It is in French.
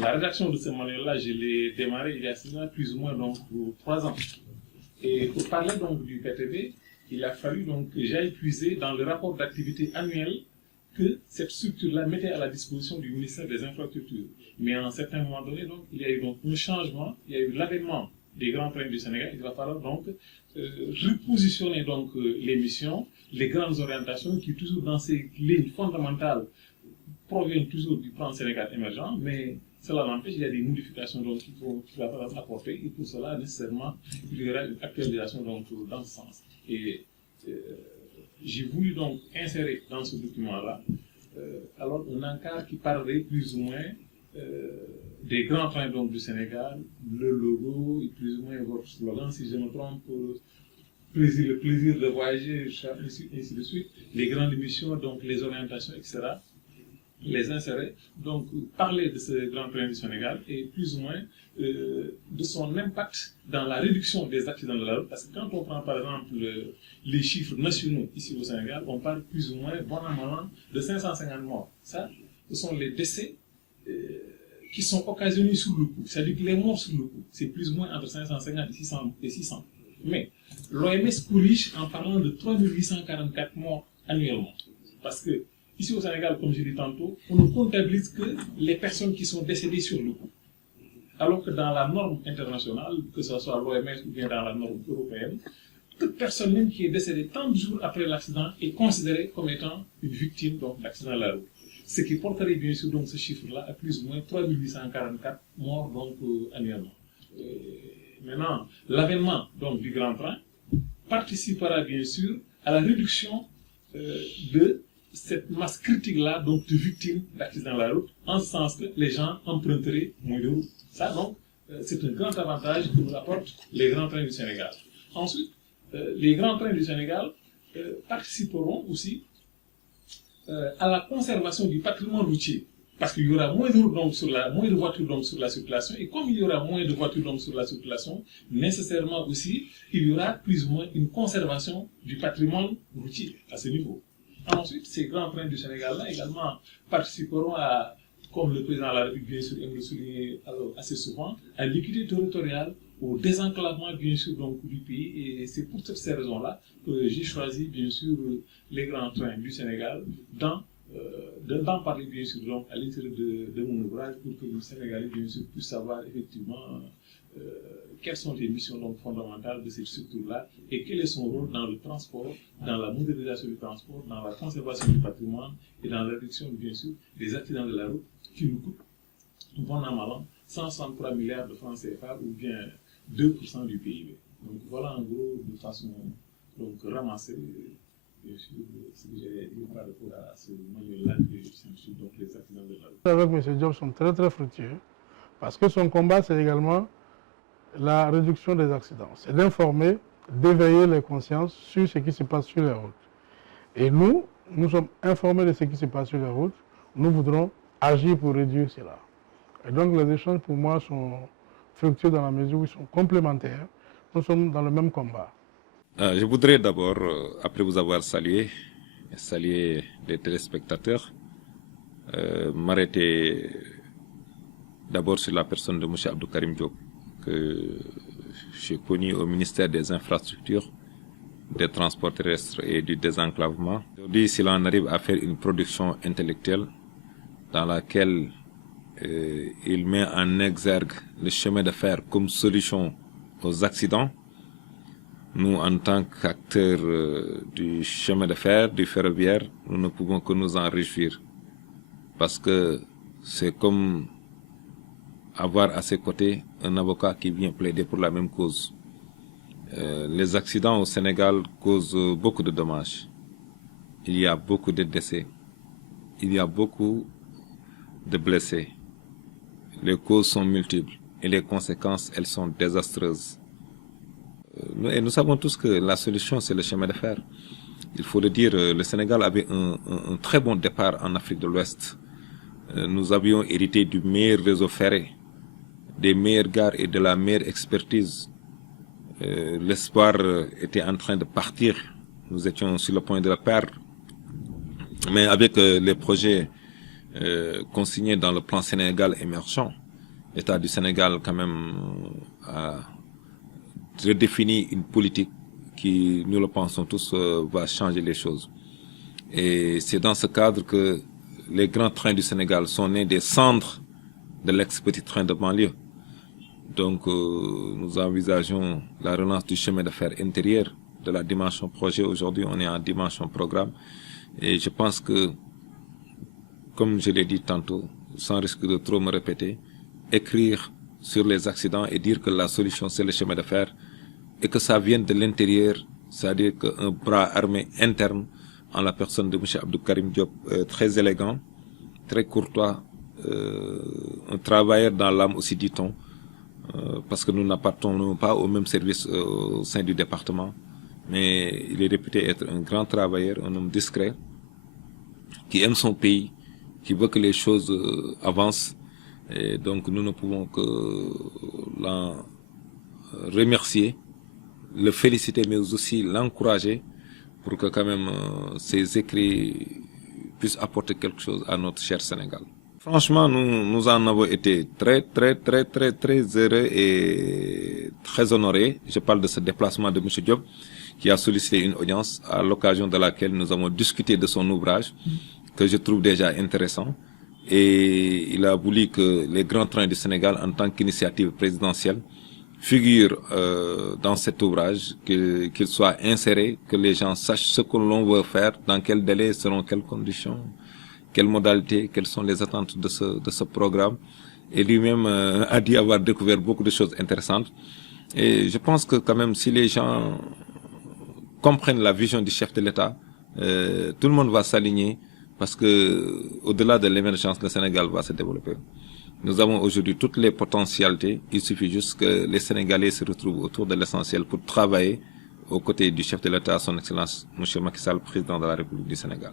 La rédaction de ce manuel-là, je l'ai démarré il y a 6 ans, plus ou moins donc 3 ans. Et pour parler donc du PTB, il a fallu donc que j'aille puiser dans le rapport d'activité annuel que cette structure-là mettait à la disposition du ministère des Infrastructures. Mais à un certain moment donné, donc, il y a eu donc un changement, il y a eu l'avènement des grands trains du Sénégal. Il va falloir donc repositionner donc les missions, les grandes orientations qui, toujours dans ces lignes fondamentales, proviennent toujours du plan Sénégal émergent, mais cela n'empêche, il y a des modifications donc, qu'il va falloir apporter, et pour cela, nécessairement, il y aura une actualisation donc, dans ce sens. Et j'ai voulu donc insérer dans ce document-là alors un encart qui parlerait plus ou moins des grands trains donc, du Sénégal, le logo et plus ou moins votre slogan, si je me trompe, le plaisir de voyager, ainsi de suite, les grandes missions, donc les orientations, etc. Les insérer, donc parler de ce grand train du Sénégal et plus ou moins de son impact dans la réduction des accidents de la route. Parce que quand on prend par exemple les chiffres nationaux ici au Sénégal, on parle plus ou moins, bon an, mal an, de 550 morts. Ça, ce sont les décès qui sont occasionnés sur le coup. C'est-à-dire que les morts sur le coup, c'est plus ou moins entre 550 et 600. Mais l'OMS corrige en parlant de 3844 morts annuellement. Parce que ici au Sénégal, comme je l'ai dit tantôt, on ne comptabilise que les personnes qui sont décédées sur le coup. Alors que dans la norme internationale, que ce soit l'OMS ou bien dans la norme européenne, toute personne même qui est décédée 30 jours après l'accident est considérée comme étant une victime d'accident de la route. Ce qui porterait bien sûr donc, ce chiffre-là à plus ou moins 3844 morts donc, annuellement. Maintenant, l'avènement du grand train participera bien sûr à la réduction de cette masse critique-là, donc de victimes d'accidents de la route, en ce sens que les gens emprunteraient moins de route. Ça, donc, c'est un grand avantage que nous apportent les grands trains du Sénégal. Ensuite, les grands trains du Sénégal participeront aussi à la conservation du patrimoine routier. Parce qu'il y aura moins de routes, moins de voitures donc, sur la circulation, et comme il y aura moins de voitures donc, sur la circulation, nécessairement aussi, il y aura plus ou moins une conservation du patrimoine routier à ce niveau. Ensuite, ces grands trains du Sénégal-là également participeront à, comme le président de la République bien sûr aime le souligner assez souvent, à l'équité territoriale, au désenclavement bien sûr donc, du pays. Et c'est pour toutes ces raisons-là que j'ai choisi bien sûr les grands trains du Sénégal d'en parler bien sûr donc, à l'intérieur de mon ouvrage pour que le Sénégalais bien sûr puisse savoir effectivement quelles sont les missions donc, fondamentales de cette structure-là et quel est son rôle dans le transport, dans la modernisation du transport, dans la conservation du patrimoine et dans la réduction bien sûr des accidents de la route qui nous coûtent, bon an mal an, 163 milliards de francs CFA ou bien 2% du PIB. Donc voilà en gros de façon donc, ramassée bien sûr ce que j'ai dit par rapport à ce manuel-là sur donc, les accidents de la route. Avec M. Diop sont très très fructueux parce que son combat c'est également la réduction des accidents. C'est d'informer, d'éveiller les consciences sur ce qui se passe sur les routes. Et nous sommes informés de ce qui se passe sur les routes, nous voudrons agir pour réduire cela. Et donc les échanges pour moi sont fructueux dans la mesure où ils sont complémentaires. Nous sommes dans le même combat. Je voudrais d'abord, après vous avoir salué les téléspectateurs, m'arrêter d'abord sur la personne de M. Abdou Karim Diop, que j'ai connu au ministère des Infrastructures, des Transports terrestres et du désenclavement. Aujourd'hui, si l'on arrive à faire une production intellectuelle dans laquelle il met en exergue le chemin de fer comme solution aux accidents, nous, en tant qu'acteurs du chemin de fer, du ferroviaire, nous ne pouvons que nous en réjouir. Parce que c'est comme avoir à ses côtés un avocat qui vient plaider pour la même cause. Les accidents au Sénégal causent beaucoup de dommages. Il y a beaucoup de décès. Il y a beaucoup de blessés. Les causes sont multiples et les conséquences, elles sont désastreuses. Et nous savons tous que la solution, c'est le chemin de fer. Il faut le dire, le Sénégal avait un très bon départ en Afrique de l'Ouest. Nous avions hérité du meilleur réseau ferré, des meilleures gares et de la meilleure expertise. L'espoir était en train de partir. Nous étions sur le point de le perdre. Mais avec les projets consignés dans le plan Sénégal émergent, l'État du Sénégal quand même a redéfini une politique qui, nous le pensons tous, va changer les choses. Et c'est dans ce cadre que les grands trains du Sénégal sont nés des cendres de l'ex-petit train de banlieue. Donc nous envisageons la relance du chemin de fer intérieur de la dimension projet. Aujourd'hui, on est en dimension programme. Et je pense que, comme je l'ai dit tantôt, sans risque de trop me répéter, écrire sur les accidents et dire que la solution c'est le chemin de fer et que ça vienne de l'intérieur, c'est-à-dire qu'un bras armé interne en la personne de M. Abdou Karim Diop, très élégant, très courtois, un travailleur dans l'âme aussi, dit-on, parce que nous n'appartenons pas au même service au sein du département, mais il est réputé être un grand travailleur, un homme discret, qui aime son pays, qui veut que les choses avancent. Et donc nous ne pouvons que l'en remercier, le féliciter, mais aussi l'encourager pour que quand même ces écrits puissent apporter quelque chose à notre cher Sénégal. Franchement, nous en avons été très heureux et très honorés. Je parle de ce déplacement de M. Diop qui a sollicité une audience à l'occasion de laquelle nous avons discuté de son ouvrage que je trouve déjà intéressant. Et il a voulu que les grands trains du Sénégal, en tant qu'initiative présidentielle, figurent dans cet ouvrage, qu'il soit inséré, que les gens sachent ce que l'on veut faire, dans quel délai, selon quelles conditions, quelles modalités, quelles sont les attentes de ce programme. Et lui-même a dit avoir découvert beaucoup de choses intéressantes. Et je pense que quand même, si les gens comprennent la vision du chef de l'État, tout le monde va s'aligner. Parce que, au-delà de l'émergence, le Sénégal va se développer. Nous avons aujourd'hui toutes les potentialités. Il suffit juste que les Sénégalais se retrouvent autour de l'essentiel pour travailler aux côtés du chef de l'État, son Excellence, M. Macky Sall, président de la République du Sénégal.